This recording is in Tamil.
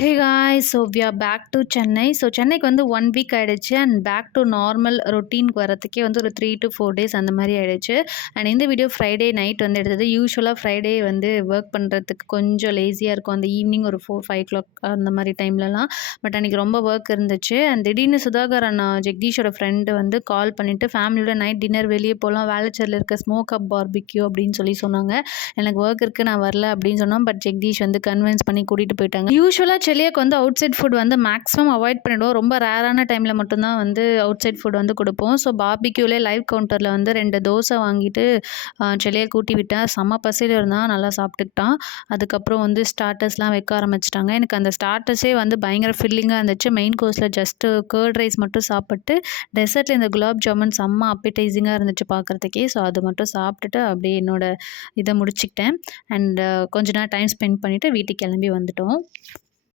Hey guys, so we are back to Chennai. So சென்னைக்கு வந்து 1 வீக் ஆயிடுச்சு அண்ட் பேக் டு நார்மல் ரொட்டீனுக்கு வரதுக்கே வந்து ஒரு 3 to 4 டேஸ் அந்த மாதிரி ஆயிடுச்சு. அண்ட் இந்த வீடியோ ஃப்ரைடே நைட் வந்து எடுத்தது. யூஸ்வலாக ஃப்ரைடே வந்து ஒர்க் பண்ணுறதுக்கு கொஞ்சம் லேசியாக இருக்கும் அந்த ஈவினிங் ஒரு 4-5 அந்த மாதிரி டைம்லலாம். பட் அன்றைக்கி ரொம்ப ஒர்க் இருந்துச்சு. அண்ட் திடீர்னு சுதாகர் அண்ணா ஜெகதீஷோட ஃப்ரெண்டு வந்து கால் பண்ணிவிட்டு ஃபேமிலியோட நைட் டின்னர் வெளியே போகலாம், வேளச்சேரியில் இருக்க ஸ்மோக் அப் பார்பிக்யூ அப்படின்னு சொன்னாங்க. எனக்கு ஒர்க் இருக்குது, நான் வரல அப்படின்னு சொன்னோம். பட் ஜெகதீஷ் வந்து கன்வின்ஸ் பண்ணி கூட்டிகிட்டு போயிட்டாங்க. யூஸ்வலாக செலியாக்கு வந்து அவுட் சைட் ஃபுட் வந்து மேக்ஸிமம் அவாய்ட் பண்ணிவிடுவோம். ரொம்ப ரேரான டைமில் மட்டும்தான் வந்து அவுட் சைட் ஃபுட் வந்து கொடுப்போம். ஸோ பார்பிக்யூலே லைவ் கவுண்டரில் வந்து 2 தோசை வாங்கிட்டு செலியை கூட்டி விட்டேன். செம்ம பசியில் இருந்தால் நல்லா சாப்பிட்டுக்கிட்டான். அதுக்கப்புறம் வந்து ஸ்டார்டர்ஸ்லாம் வைக்க ஆரம்பிச்சிட்டாங்க. எனக்கு அந்த ஸ்டார்டர்ஸே வந்து பயங்கர ஃபில்லிங்காக இருந்துச்சு. மெயின் கோர்ஸில் ஜஸ்ட்டு கர்ட் ரைஸ் மட்டும் சாப்பிட்டு டெசர்ட்டில் இந்த குலாப் ஜாமுன் செம்ம அப்படைசிங்காக இருந்துச்சு பார்க்குறதுக்கே. ஸோ அது மட்டும் சாப்பிட்டுட்டு அப்படியே என்னோட இதை முடிச்சுக்கிட்டேன். அண்ட் கொஞ்ச நேரம் டைம் ஸ்பெண்ட் பண்ணிவிட்டு வீட்டுக்கு கிளம்பி வந்துட்டோம்.